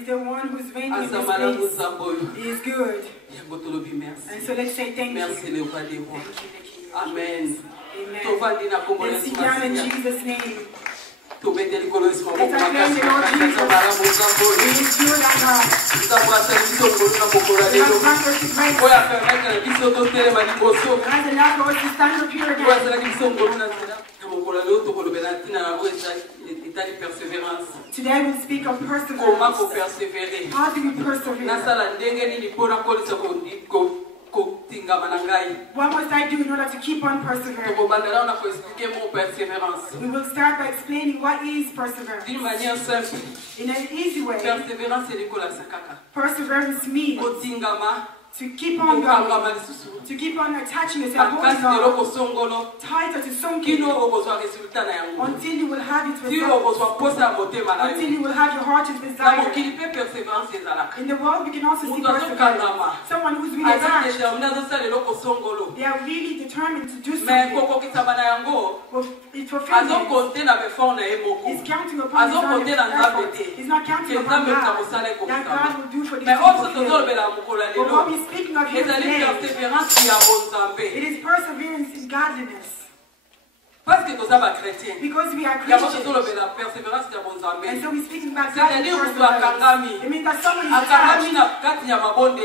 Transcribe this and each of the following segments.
He's the one who's reigning in this place. He is good. And so let's say thank you. Thank you, the King. Amen. Amen. Let's sit down in Jesus' name. Let's acclaim the Lord Jesus. He is good and God. He has granted His grace. He has allowed for us to stand up here again. Today we'll speak of perseverance. How do we persevere? What must I do in order to keep on persevering? We will start by explaining what is perseverance. In an easy way, perseverance means to keep on going, to keep on attaching yourself, tighter to something until you will have its result, until you will have your heart's desire. In the world, we can also see perseverance. Someone who's really attached. They are really determined to do something. It's fulfillment. He's counting upon his own effort. He's not counting upon God. That God will do for these people. But what we're speaking of here today, it is perseverance in godliness. Because we are Christians. And so we're speaking about godly perseverance. It means that someone is attached.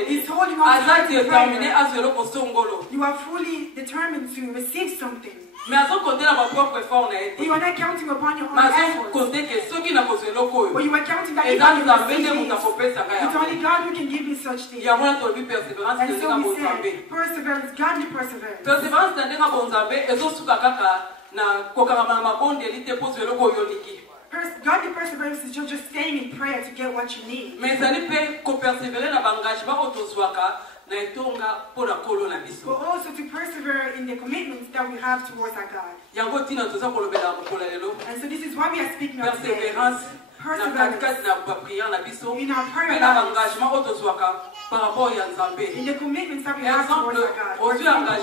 He's holding on to prayer. You are fully determined to receive something. You are not counting upon your own efforts. But you are counting that it's only God who can give you such things. And so we say, perseverance, godly perseverance. Godly perseverance is just staying in prayer to get what you need. But also to persevere in the commitments that we have towards our God. And so this is what we are speaking of today. Perseverance in our prayer lives, in the commitments that we have towards our God.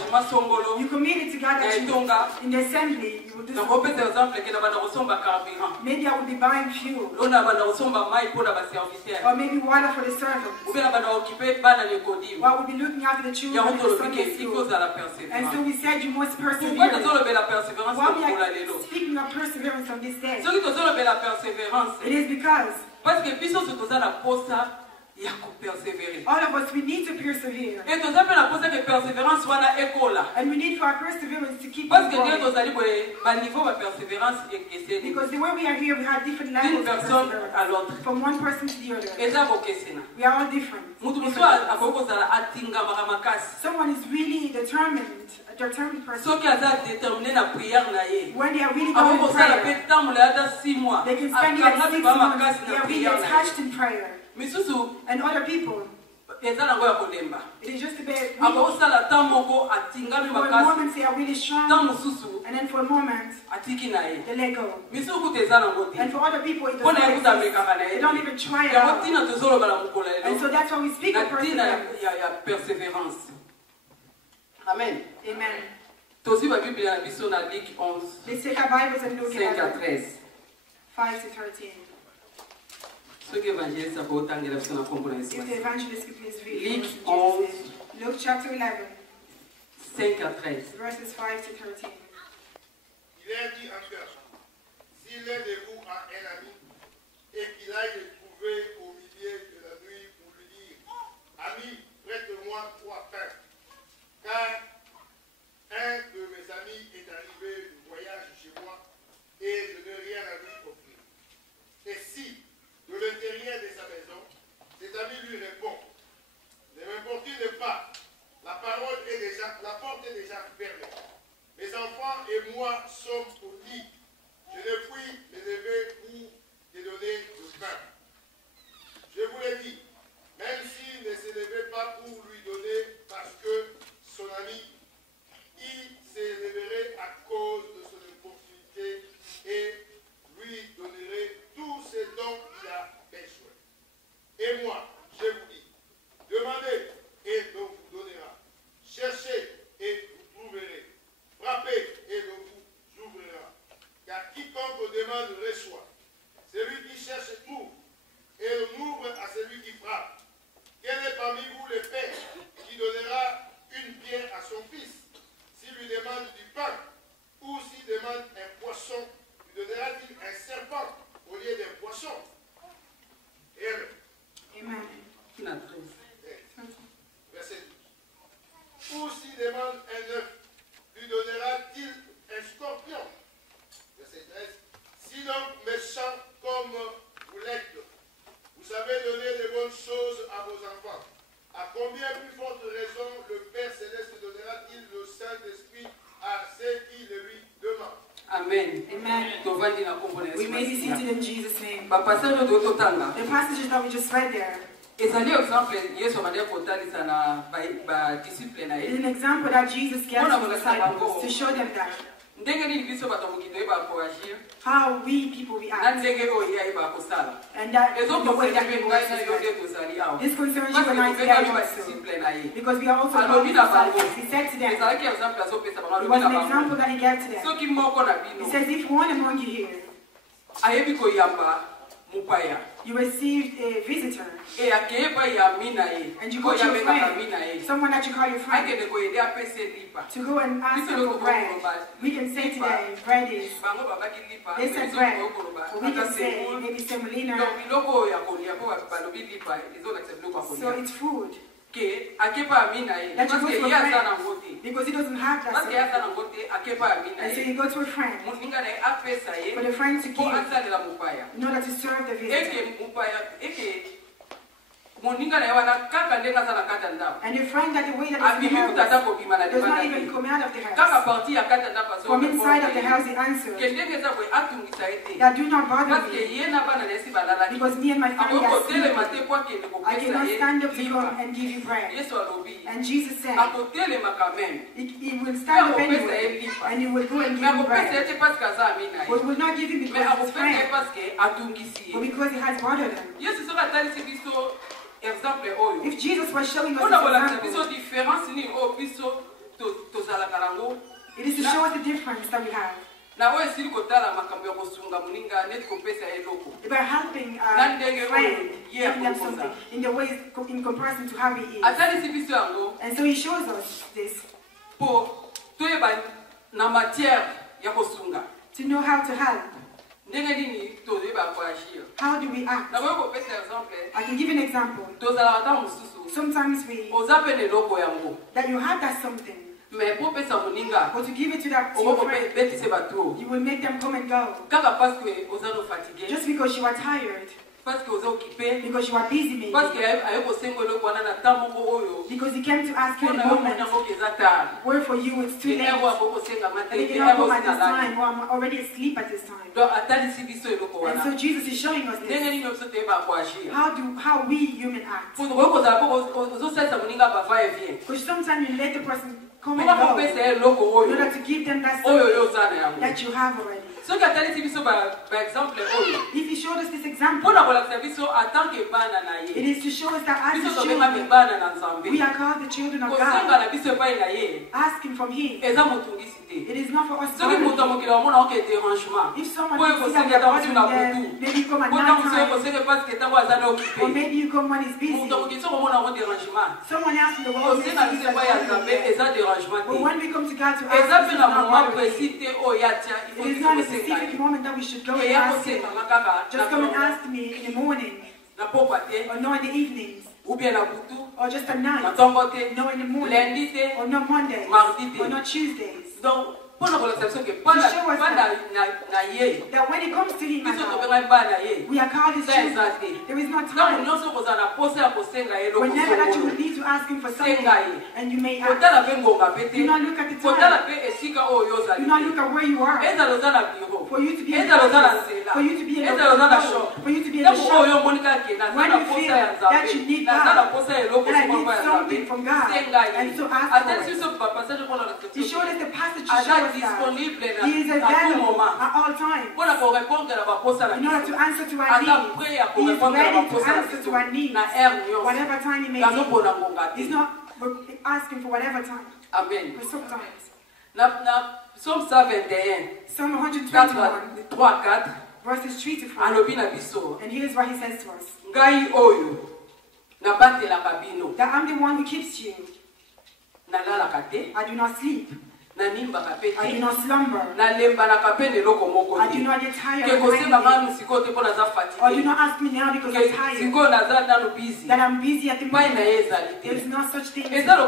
You committed to God that you, in the assembly, you will do something. Maybe I will be buying fuel. Or maybe water for the servants. Or I will be looking after the children in the Sunday school. And so we said you must persevere. Why we are speaking of perseverance on this day? It is because all of us, we need to persevere. And we need for our perseverance to keep us going. Because the way we are here, we have different levels of perseverance. From one person to the other. We are all different. Someone is really determined, a determined person. When they are really going in prayer, they can spend like 6 months. They are really attached in prayer. And other people, it is just a bit weak. For a moment they are really strong, and then for a moment they let go. And for other people it doesn't exist. They don't even try it out. And so that's why we speak of perseverance. Amen. Amen. Let's take our Bibles and look at 5 to 13. If the evangelist could please read Luke chapter 11, verses 5 to 13. Il est dit encore, si l'un de vous a un ami et qu'il aille le trouver au milieu de la nuit pour lui dire, ami, prête-moi 3 pains, car un de mes amis est arrivé du voyage chez moi et je n'ai rien à lui offrir. Et si de l'intérieur de sa maison, cet ami lui répond, ne m'importune pas, la porte est déjà fermée. Mes enfants et moi sommes au lit. Je ne puis me lever pour te donner le pain. Je vous l'ai dit, même s'il ne se levait pas pour lui donner parce que son ami, il se lèverait à cause de son opportunité et lui donnerait tout ce dont il a besoin. Et moi, je vous dis, demandez et l'on vous donnera. Cherchez et vous trouverez. Frappez et l'on vous ouvrira. Car quiconque demande reçoit. Celui qui cherche trouve et l'on ouvre à combien plus forte raison le Père Céleste donnera-t-il le Saint-Esprit à ceux qui le lui demandent? Amen. Amen. We may be seated in Jesus' name. The The passages that we just read there is an example that Jesus gave to the disciples to show them that how we people react and that the way that we work. This concerns you and I today also, because we are also called disciples. He said to them, it was an example that he gave to them. He says, if one among you here, you received a visitor, and you go to your friend, someone that you call your friend, to go and ask them for bread. We can say today, bread is, they said bread, or we can say maybe semolina, so it's food. That you go to a friend, because he doesn't have that. And so you go to a friend for the friend to give in order to serve the visitor. And the friend that the way that is in the house does not even come out of the house. From inside of the house he answers that do not bother me, because me and my family are sleeping. I cannot stand up to come and give you bread. And Jesus said he will stand up anyway and he will go and give you bread. But he will not give him because he is friend, but because he has bothered him. If Jesus was showing us this example, it is to show us the difference that we have. By helping a friend, giving them something in the ways in comparison to how he is. And so he shows us this to know how to help. How do we act? I can give an example. Sometimes that you have that something, but to give it to that friend, you will make them come and go. Just because you are tired, because you are busy maybe, because he came to ask you in a moment where for you it's too late, and you cannot come at this time, or I'm already asleep at this time. And so Jesus is showing us this, how we human act. Because sometimes you let the person come and go in order to give them that something that you have already. If he showed us this example, it is to show us that as his children, we are called the children of God, asking from him. It is not for us to if someone thinks that they are bothering them, maybe you come at night time, or maybe you come when he's busy. Someone else in the world but when we come to God to ask him, it is not a specific moment that we should go and ask him. Just come and ask me in the morning, or no in the evenings, or just at night, no in the morning, or no Mondays, or no Tuesdays. To show us that when it comes to him, we are called his children. There is no time. Whenever that you will need to ask him for something, and you may ask, do not look at the time. Do not look at where you are. For you to be in the office, for you to be in the shop, for you to be in the shop. When you feel that you need God, that I need something from God, and so ask for it. To show us the passage to show us that he is available at all times in order to answer to our needs. He is ready to answer to our needs whatever time he may need. He's not asking for whatever time. Amen. But sometimes. Psalm 71. Psalm 121. Verses 3 to 4. And here's what he says to us. That I'm the one who keeps you. I do not sleep. I do not slumber. I do not get tired. Or do not ask me now because I'm tired. That I'm busy at the moment. There is no such thing. It's as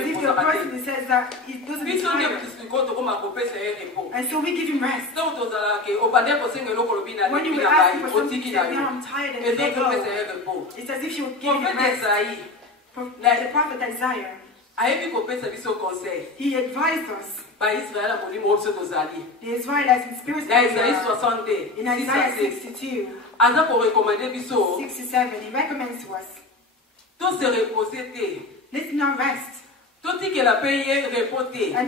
if the person says that he doesn't get tired. And so we give him rest. When you will ask him for something, he says, now I'm tired and let go. It's as if you would give him rest. Like the prophet Isaiah. He advised us. The Israelites in spirit in Isaiah 62, 67, he recommends to us. Let's not rest. And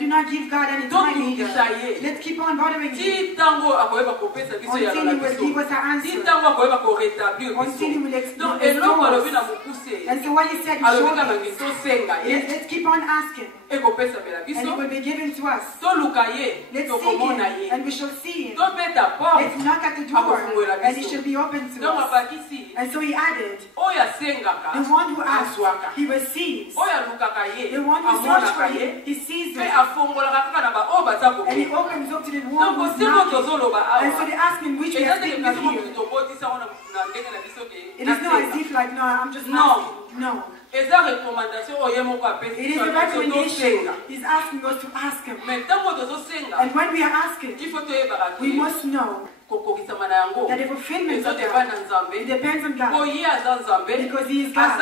do not give God any time either. Let's keep on bothering him until he will give us our answer. Until he will restore us. And so what he said, let's keep on asking. And it will be given to us. Let's seek him and we shall see him. Let's knock at the door and it shall be open to us. And so he added, the one who asks, he receives. The one who searches for him, he sees it. And he opens up to the one who is knocking. And so they ask him which we are speaking of here. It is not as if like, no, I'm just asking. No. It is a recommendation. He's asking us to ask him. And when we are asking, we must know that the fulfillment of that, it depends on God. Because he is God.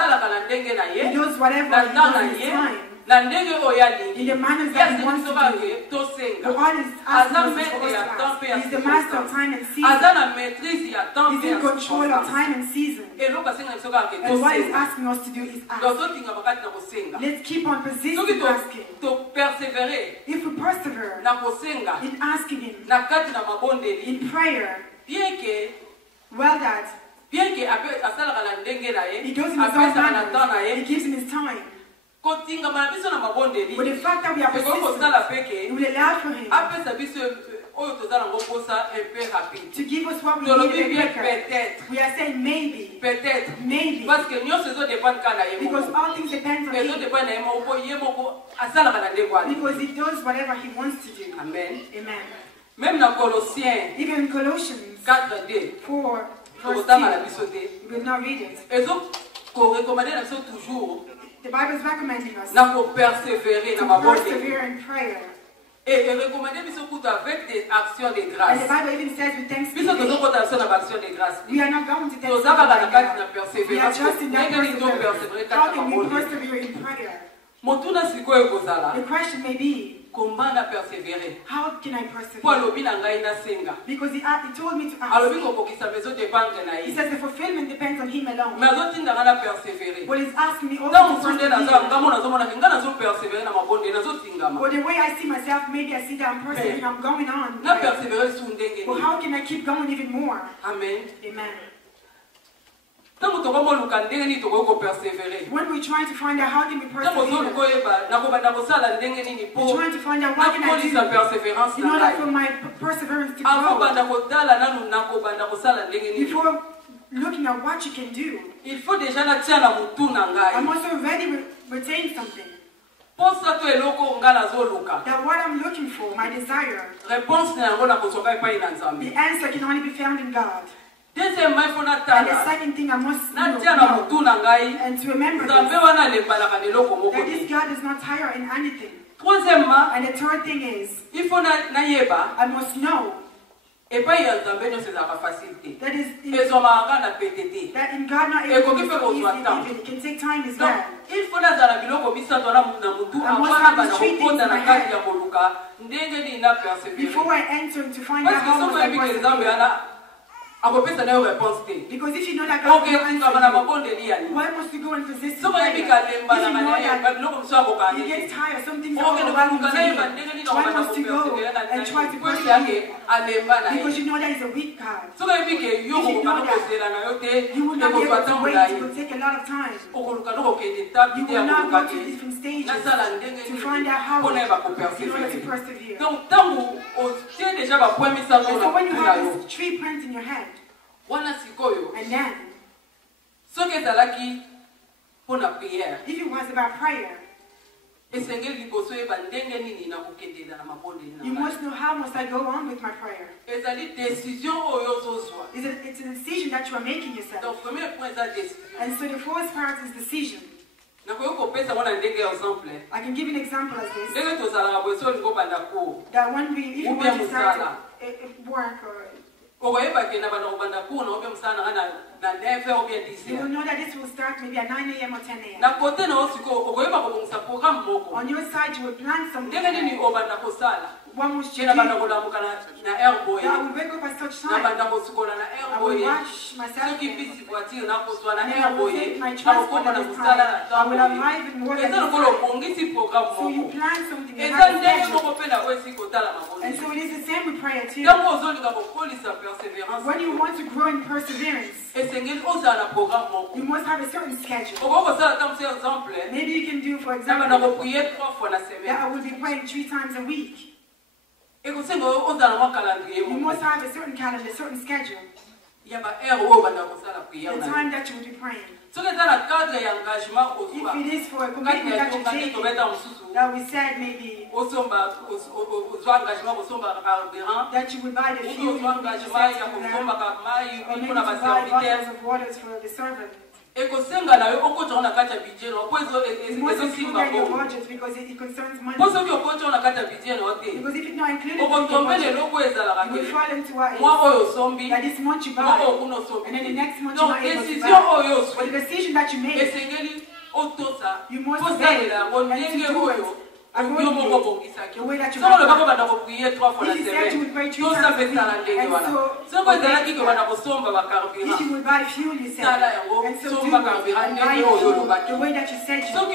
He does whatever he does in his time. In the manners that he wants to do. The one is asking us for us to ask. He's the master of time and season. He's in control of time and season. And what he's asking us to do is ask. Let's keep on persisting asking. If we persevere in asking him, in prayer, well that he does in his own manner, he gives him his time. But the fact that we are persistent, we will allow for him to give us what we need quicker. We are saying maybe. Maybe. Because all things depend on him. Because he does whatever he wants to do. Amen. Amen. Even in Colossians 4, verse 2, we will not read it. The Bible is recommending us to persevere in prayer. And the Bible even says with thanksgiving, we are not going to thanksgiving. We are just in that perseverance. How can we persevere in prayer? The question may be, how can I persevere? Because he told me to ask. He says the fulfillment depends on him alone. But he's asking me also to persevere. But the way I see myself, maybe I see that I'm persevering, I'm going on. But how can I keep going even more? Amen. Amen. When we try to find out how can we persevere, we're trying to find out what can I do in order for my perseverance to grow. Before looking at what you can do, I'm also ready retain something. That what I'm looking for, my desire, the answer can only be found in God. And the second thing I must know and to remember that this God is not tired in anything. And the third thing is, I must know that in God not able to be so easy, even it can take time as well. I must have these three things in my head before I enter to find out how much I persevere. Because if you know that God will answer you, why must you go and persist in prayer? If you know that you get tired, some things are overwhelming to you, why must you go and try to persevere? Because you know that He's a weak God. If you know that, you will not be able to wait. It will take a lot of time. You will not go to different stages to find out how in order to persevere. So when you have these 3 points in your head, and then, if it was about prayer, You must know how must I go on with my prayer. It's a decision that you are making yourself. And so the first part is decision. I can give you an example as this. That one if you want to start work or you will know that this will start maybe at 9 a.m. or 10 a.m. On your side, you will plan something. One was changing. I will wake up at such time. I will wash myself. And then I will take my transport at this time. I will arrive in work at this time. So you plan something. You have a schedule. And so it is the same with prayer too. When you want to grow in perseverance, you must have a certain schedule. Maybe you can do, for example, that I will be praying 3 times a week. You must have a certain calendar, a certain schedule. The time that you will be praying. If it is for a commitment that you take, that we said maybe that you would buy the fuel, or maybe to buy bottles of waters for the servant. You must include that in your budget because it concerns money. Because if it's not included in your budget, you will fall into that this month you buy, and then the next month you are able to buy. But the decision that you make, you must obey and to do it. The way that you have if you said you would pray 3 times a week, and so if you would buy fuel, you said, and so do it, and buy fuel the way that you said you would.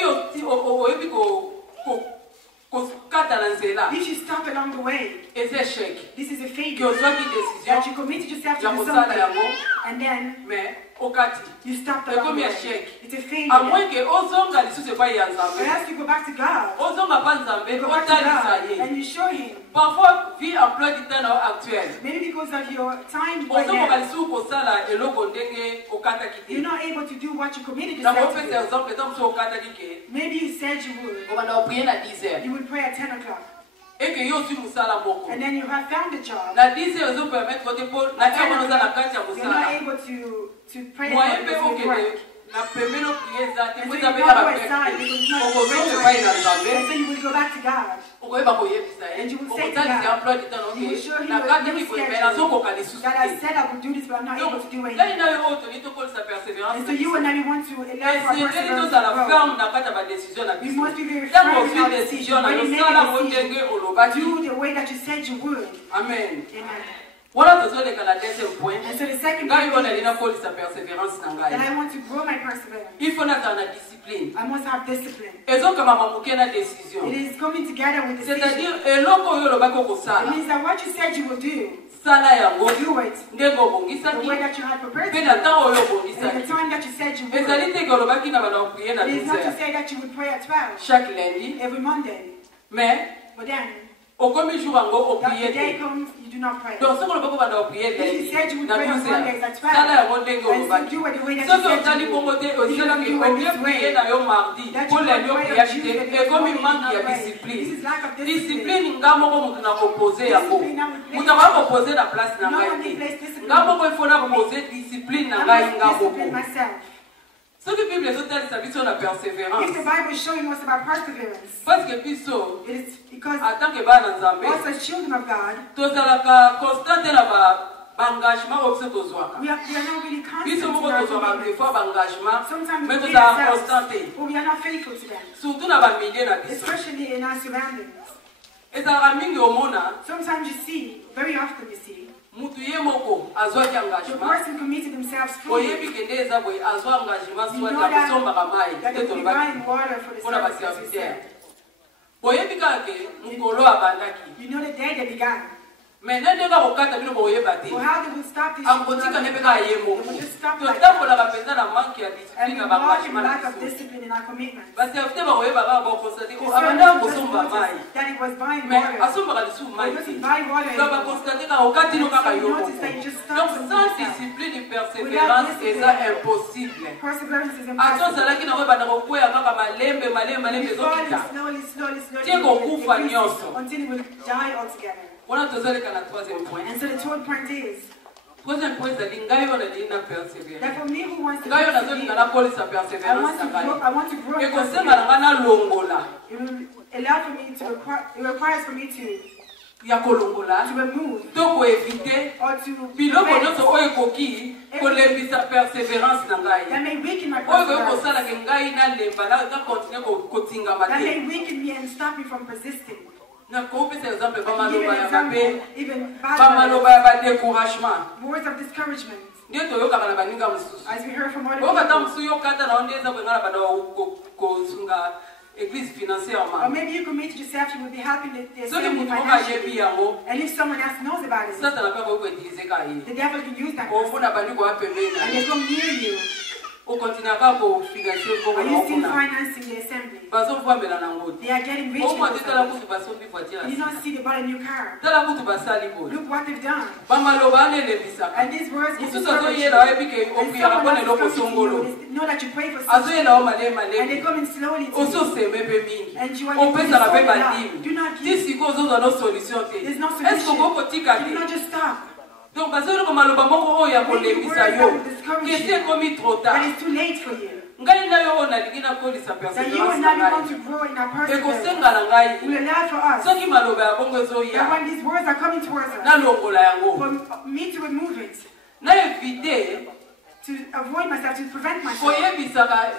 If you stop along the way, this is a failure that you committed yourself to do something, and then you stop along the way. It's a failure. Unless you go back to God, and you show Him. Maybe because of your time right now, you're not able to do what you committed yourself to do. Maybe you said you would. You would pray at 10 o'clock. And then you have found a job. You're not able to pray at work. And so you go aside because you so you will go back to God. And you will say to God, you will show Him your schedule that I said I would do this, but I'm not able to do anything. And so you and I want to allow for perseverance to grow. You must be very firm in your decision. When you make a decision, do the way that you said you would. Amen. Amen. Voilà, and so the second point that I want to grow my perseverance. I must have discipline. It is coming together with decision. It means that what you said you will do, do it the way that you had prepared to do it. And the time that you said you would. It is not to say that you would pray at 12 every Monday. But then, the day comes, you do not pray. If you said you would pray on Mondays at 12, and so do it the way that you said you would. If you don't do it this way, that you will pray on Tuesday, this is lack of discipline. No one can place discipline. I must discipline myself. If the Bible is showing us about perseverance, it is because us as children of God, we are not really constant in our commitments. Sometimes we feel ourselves, but we are not faithful to them, especially in our surroundings. Sometimes you see, very often you see, the person committed themselves fully. You know that they will be buying water for the services you said. You know the day they began. Well, how they will stop this? They will just stop like that. And we walk in lack of discipline in our commitments. That it was buying water. It doesn't buy water anymore. So you notice that you just stop something. persévérance c'est impossible. Attends, ça là qui n'a pas de recours à ma malembe tiens qu'on couvre nyonso. On a besoin de la troisième point. And so the third point is Troisième point, c'est l'ingayo na lina that persévérance. for me who wants to Ngayo na zoni na poli sa I persévérance want to grow et in qu'on sait perseverance. na longola. It will allow for me to it requires for me to Ya kolongola. remove To ko éviter or to biloko prevent nyonso oyo ekoki kolembisa persévérance na ngai. that may weaken my Oyo perseverance. kosala ke ngai na lemba na continue kotingama That te. may weaken me and stop me from persisting. Na kopesa exemple ba Give maloba an ya example, babe, even ba bad maloba ya ba découragement. words of discouragement, Ndio toyokaka na baninga mosusu. as we heard from other Okata people. mosusu yokata na ondeza kwengana bana kosunga église financièrement. Or maybe you commit yourself, you will be helping the Soki assembly mutu moka yebi financially. yango, And if someone else knows about it, sasa napaka ko utiliser ka ye. the devil can use that person. Omona bandiko wa pembeni. And they come near you. O continue ka ko financer ko Are you still na. financing the assembly? Bazo vambela na ngoti. They are getting rich. O mo because titala of it. kutu basombi voiture. You don't see they bought a new car. Tala kutu basali bo. Look what they've done. Bamaloba ne lebisaka. And these words can Mususu discourage azo you. yela oyebi ke And okuya na someone kone else loko comes to songolo. you. Know that you pray for Azo something. yela o male And they male. come in slowly to Oso you. seme pe mingi. And you are Opesa na pe doing so bandimi. Do not Ti give. siko ozo no solution te. There's no Est-ce que solution. boko tika You te? cannot just stop. Donc bazoli ko maloba moko oyo ya kolembisa yo. Kesi ekomi trop That tard. it's too late for you. Ngai na yo ona lingi na kolisa That you persévérance and na I ngai. want to grow in our perseverance. Ekosenga na ngai. Will allow for us Soki maloba ya bongo that ezoya. when these words are coming towards us, Nalongola yango. for me to remove it, Na éviter to avoid myself, to prevent myself, koyebisaka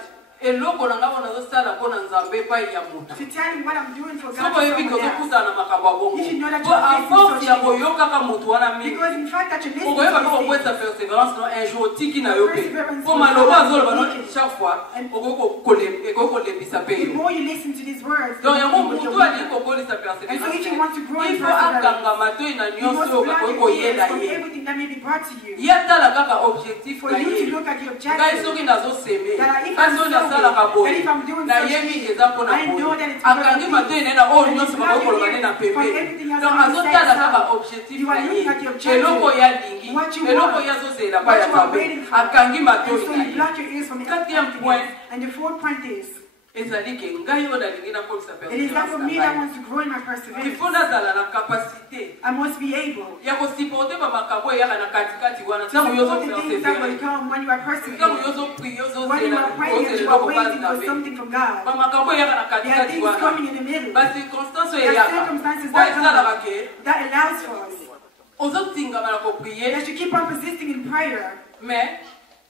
eloko na ngai nazosala mpona nzambe epai ya moto. to tell him what I'm doing for God. Soko to oyebi ke someone else. ozokutana na makambo ya bongo. You should know that Po you are facing aforce such ya things. koyokaka moto wana mingi. Because in fact that you're listening okoyeba to kaka these kokwesa things, persévérance no un jour otiki na yo mpe Perseverance mpo will maloba happen. azoloba no chaque fois okoki kolembisa mpe the yo. more you listen to these words, Donc the yango more motu you'll alingi grow. kokolisa And so if you want to grow persévérance in il faut perseverance, akanga matoi na you nyonso must oyo block bakoki your ears koyela from ye everything that may be brought to you. ye atala kaka objectif For na you to ye look at the ngai objective. soki nazoseme That if kasi I'm oyo nasalaka sowing, boye and if I'm doing nayebi something, eza mpona I know that boye it's because akangi of matoi this. naye na oyo And nyonso you bakoki block koloba your nde na ears from pembeni everything else donc that you say azotala kaka aside. objectif You na are looking ye at the objective. eloko oyo alingi What you eloko want. oyo azozela pa What ya you are nzambe waiting for. akangi And matoi so na you ye block your ears from Quatrième everything point. else. And the fourth point is, ezali ke ngai oyo nalingi nakolisa it is that for me that persévérance wants to grow in my il perseverance. faut nazala na capacité I must be able ya kosiporte bamakambo eyaka na katikati wana to ntango yo support the things that will ozopersévére come when you are ntango persevering. yo ozoprie When you are praying and you are waiting for something from God. bamakambo eyaka na There are katikati things wana coming in the middle bacirconstance oyo There are eyaka circumstances oyo that esalaka come ke that allows for us. ozotingama na koprie That you keep on persisting in prayer. mais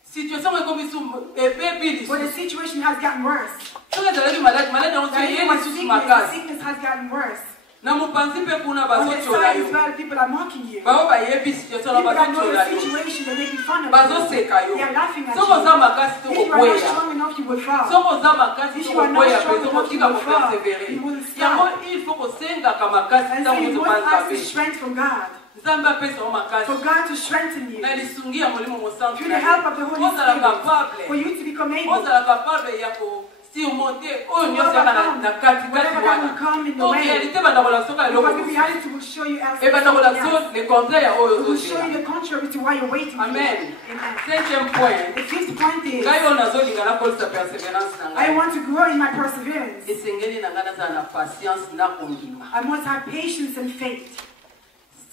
situation ekomi su ebebi But the lisusu situation has gotten worse. soki ezalaki maladi yango so That eye even lisusu the makasi sickness has gotten worse. na mopanzi mpe kuna On the bazotyola side yo as well, people are mocking you. bao bayebi situation na People that know bazotyola your yo situation, they make fun of you. bazoseka yo They are laughing at soki oza you. makasi to If you are not kokweya strong enough, you will fall. soki oza makasi If to you are not kokweya strong mpe enough, tokotika you will fall. kopersevere You will stop. yango il faut kosengaka makasi And so ntango you ozoma must ask for nzambe strength from God. nzambe apesa yo makasi For God to strengthen you. na lisungi ya molimo mosantu Through the help of the Holy ozala Spirit. capable For you to become able. ozala capable ya kosurmonte oyo nyonso yaka na katikati Whatever that will come in the wana way. réalité bandakola soka eloko Because the reality will show you else. e bandakola so le contraire ya oyo It will show ozozela you the contrary to why you're waiting for. amen Amen. cinquième point The fifth point is, ngai oyo nazolinga nakolisa persévérance na I ngai want to grow in my perseverance. esengeli na ngai nazala na patience na kondima I must have patience and faith.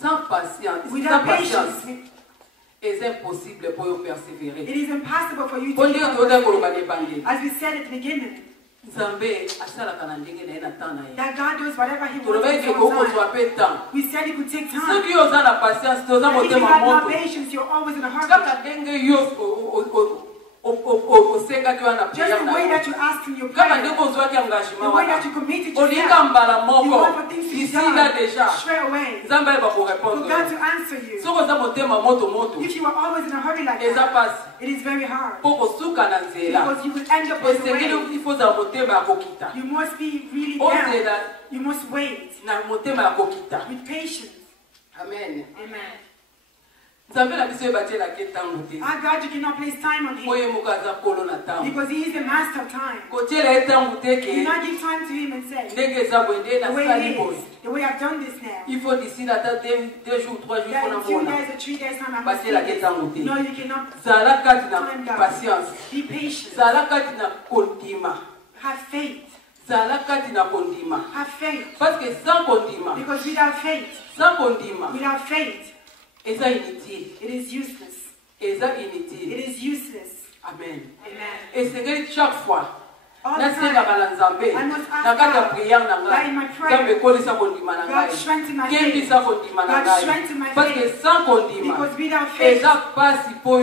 sans patience Without patience, c'est impossible pour yo persévérer it is impossible for you po to ndenge keep on toza koloba persevering. na ebandeli As we said at the beginning, nzambe asalaka na ndenge na ye na temps na ye that God does whatever He wants tolobaki in ke His own kokozwa time. mpe temps We said it could take time. soki yo oza na patience te oza If you motema have no moto patience, you're always in a hurry. kaka ndenge yo osengaki wana Just priere the na way yo that you ask in your kaka prayer, ndenge ozwaki the engagement way that wana you committed olinga yourself, mbala you moko want for things to be ici là done déjà straight away. nzambe ayeba For korépondre God to answer you. soki oza motema moto If you are always in a hurry like eza that, pasi it is very hard. mpo kosuka na nzela Because you will end up on the esengeli way. ifo ozala motema ya kokita You must be really down. ozela You must wait na motema ya kokita with patience. amen Amen. Our God, you cannot place time on him because he is the master of time. Do not give time to him and say, the way I've done this now. Then 2 days or 3 days time I must see this. No, you cannot. Time God. Be patient. Have faith. Have faith. Because without faith, it is useless. It is useless. Amen. Amen. Chaque fois, all the time, I must ask God, that in my prayer, God strengthen my faith. God strengthen my faith. Because without faith, it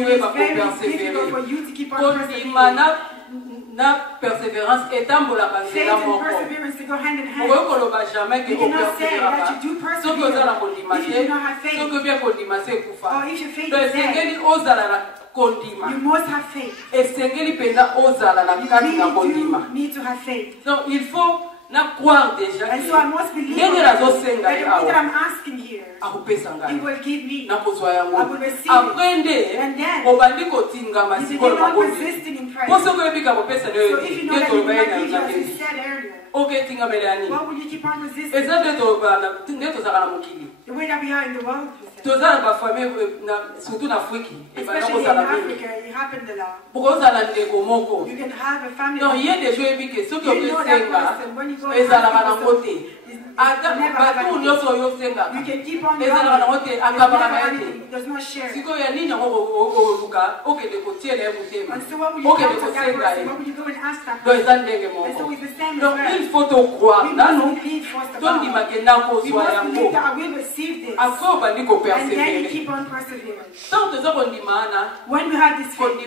is very difficult for you to keep on persevering. Faith and perseverance to go hand in hand. You cannot say that you do persevere if you do not have faith. Or if your faith is there, you must have faith. You really do need to have faith. Donc il faut croire déjà and so I must believe that the thing that I'm asking here, He will give me. I will receive it. And then, you begin not persisting in prayer. So if you know that you will not give you as you said earlier, what will you keep on resisting? The way that we are in the world, especially in Africa, it happened a lot. You can have a family. You know that person when you go to Africa, you can keep on going. Does not share. And so what will you contact that person? What will you go and ask that person? And so it's the same as well. We must believe first of all. We must believe that I will receive this. And then you keep on persevering. When we have this faith,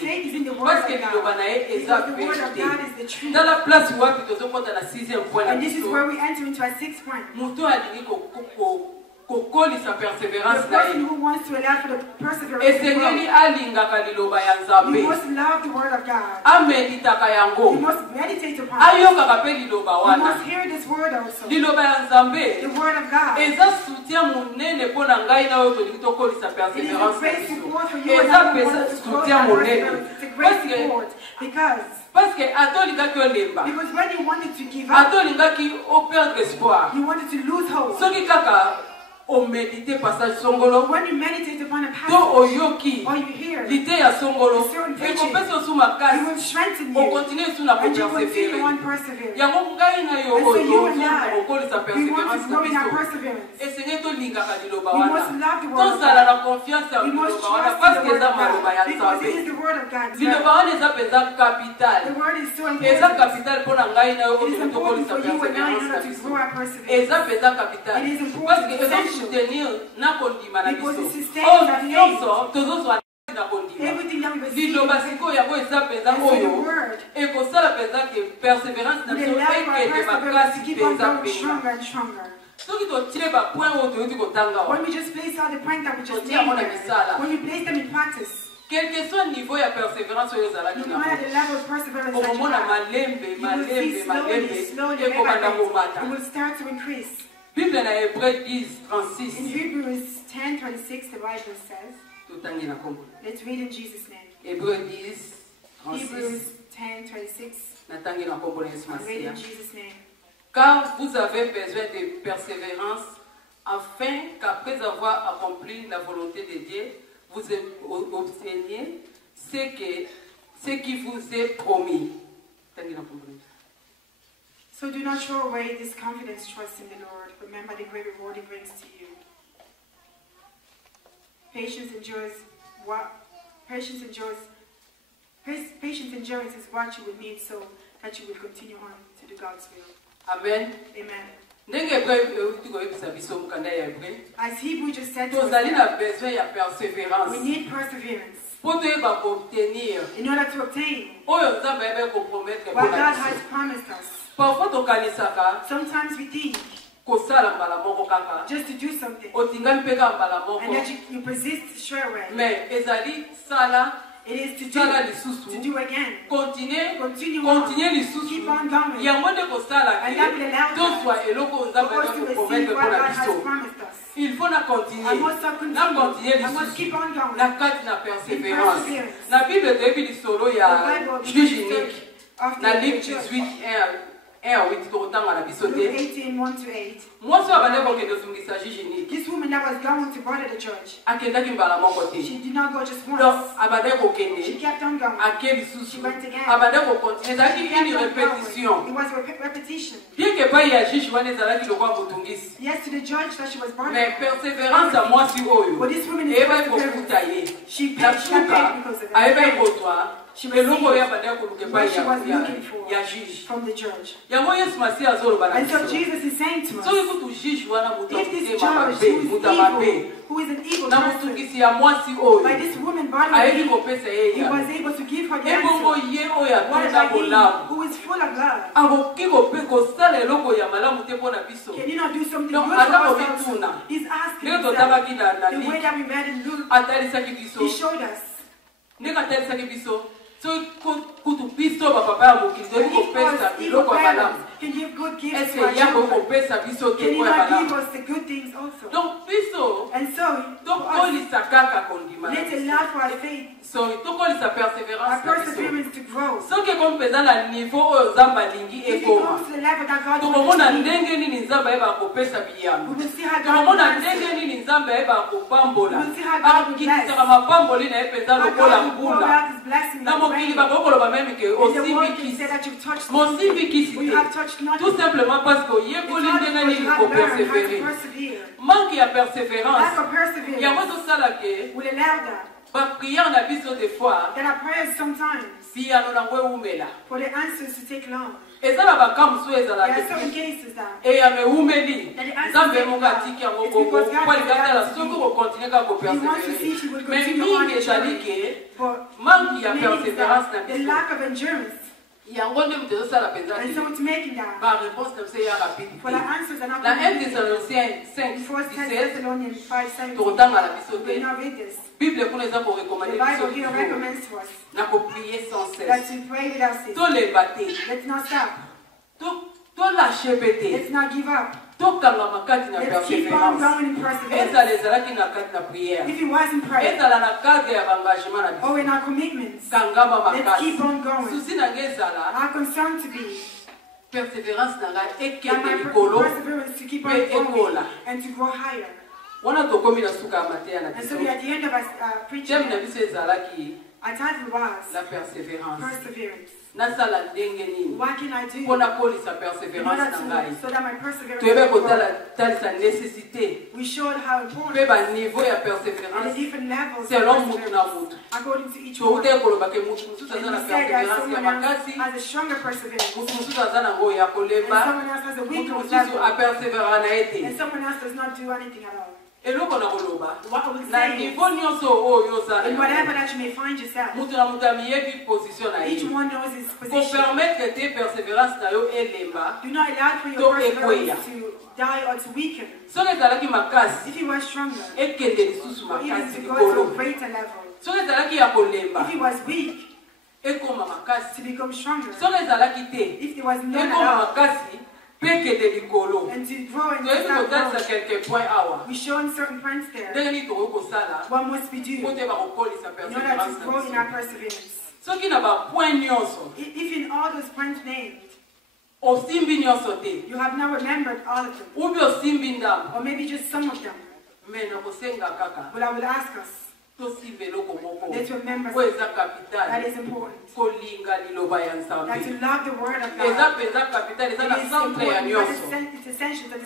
faith is in the word of God. Because the word of God is the truth. And this is where we enter into our 6th point. The person who wants to allow for the perseverance, you must love the word of God. You must meditate upon it. You must hear this word also. The word of God. It is a great support for you and I who want to grow that perseverance. It's a great support because when you wanted to give up, you wanted to lose hope. When you meditate upon a passage, or you hear certain preaching, it will strengthen you, and you will continue on persevering. And so you and I, we want to grow in our perseverance. We must love the word of God. We must trust in the word of God, because it is the word of God. The word is so important. It is important for you and I in order to grow our perseverance. It is important, essential. Because it sustains our faith. Everything that we receive is the word. Will allow our perseverance to keep on going stronger and stronger. When we just place all the points that we just made, when we place them in practice, quel que soit le niveau de persévérance sur les alaki, you will see slowly, it will start to increase. Bible dans Hébreux 10, 36. In Hebrews 10:36, the Bible says, let's read in Jesus' name. Hébreux 10, 36. Hebrews 10:36. Read in Jesus' name. Car vous avez besoin de persévérance, afin qu'après avoir accompli la volonté de Dieu, vous obteniez ce qui vous est promis. So do not throw away this confidence, trust in the Lord. Remember the great reward He brings to you. Patience endurance is what you will need so that you will continue on to do God's will. Amen. Amen. As Hebrew just said to us, we need perseverance in order to obtain what God has promised us. Sometimes we think just to do something and that you persist straight away. It is to do again. Continuer lisusu. Keep on going. Yango nde kosala ke tozwa eloko nzambe akopromettre mpona biso. Il faut na continuer lisusu na kati na persévérance. Na Bible toyebi lisolo ya juge unique na Luc 18 1:8 tokotanga na biso te. Mwasi oyo abandaki kokende ozungisa juge unique. This woman that was going to border the church. Akendaki mbala moko te. She did not go just once. Donc abandaki kokende. She kept on going. Ake lisusu. She went again. Abandaki kokontinue. Ezalaki une répétition. It was a repetition. Bien que epai ya juge wana ezalaki lokwa motungisi. Yes, to the judge that she was born. Mais persévérance ya mwasi oyo eyebaki kofuta ye na suka ayebaki kozwa eloko oyo abandaki koluka epai ya juge yango yesu masiya azoloba na biso soki kutu juge wana moto akutema mabe moto mabe na motungisi ya mwasi oyo ayebi kopesa ye ebongo ye oyo atonda bolamu akoki kosala eloko ya malamu te mpo na biso donc aza komituna ndenge totalaki na atalisaki biso ndenge atalisaki biso soki kutu biso bapapa ya mokili toyebi kopesa biloko ya malamu ese yako kopesa biso teko ya malamu donc biso tokolisa kaka kondima tokolisa persévérance na biso soki ekomi mpenza na niveau oyo nzambe alingi ekoma tokomona ndenge nini nzambe ayebaka kopesa biyambo tokomona ndenge nini nzambe ayebaka kopambola akokitisa mapamboli na ye mpenza lokola mbula na mokili bakokoloba meme ke osimbikisi mosimbikisi tout simplement parce que yekoli ndenge nini kopersévérer manque ya persévérance yango tosala ke baprière na biso des fois biyano nango ewumela eza na bakambo so ezalaka eyano ewumeli nzambe moko atiki yango kolikatala soki kokontinue kaka kopersévérer mais mingi ezali ke manque ya persévérance na biso yango nde moto ezosala mpenza baréponse na biso eya rapide na 1 Thessaloniciens 5:17 tokotanga na biso te bible kuna eza korekomande biso na koprie sans cesse tolemba te tolâche pe te tokanga makati na persévérance ezala ezalaki na kati na prière ezala na cadre ya baengagement na biso kangama makasi susi na ngai ezala persévérance na ngai ekende likolo mpe ekola wana tokomi na suka ya mateya na biso teme na biso ezalaki la persévérance nasala ndenge nini mpona kolisa persévérance na ngai toyebe kotalisa nécessité mpe baniveau ya persévérance selon mutu na mutu touta ekolobake mutu mosusu aza na persévérance ya makasi mutu mosusu aza nango ya kolemba mutu mosusu apersévérera na ye te eloko na koloba na niveau nyonso oyo ozala mutu na mutu amiyebi position na ye kopermettre te persévérance na yo elemba to ekweya soki ezalaki makasi ekende lisusu makasi likolo soki ezalaki ya kolemba ekoma makasi soki ezalaki te ekoma makasi pekede likolo toyebi kotalisa quelque point awa ndenge nini tokoki kosala po te bakokolisa persévérance soki na bapoint nyonso osimbi nyonso te ubi osimbi ndambo me nakosenga kaka tosimba eloko moko oyo eza kapitale kolinga liloba ya nzambe eza mpenza kapitale eza na centre ya nyonso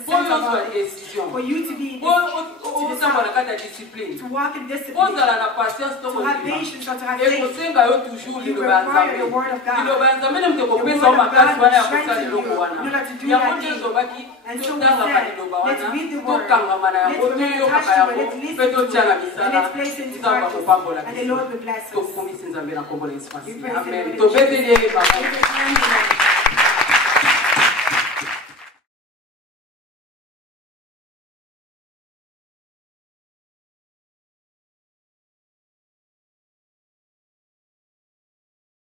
po yozwa décision po otambola na kati ya discipline ozala na patience to kolima ekosenga yo toujours liloba ya nzambe liloba ya nzambe nde moto ekopesa o makasi wana ya kosala eloko wana yango nde ezobaki totangama liloba wana tokangama na yango toyokaka yango mpe totya na misala nzambe akopambola biso tokumisi nzambe na kombo na Yesu Masihi amen tobeteli ye bango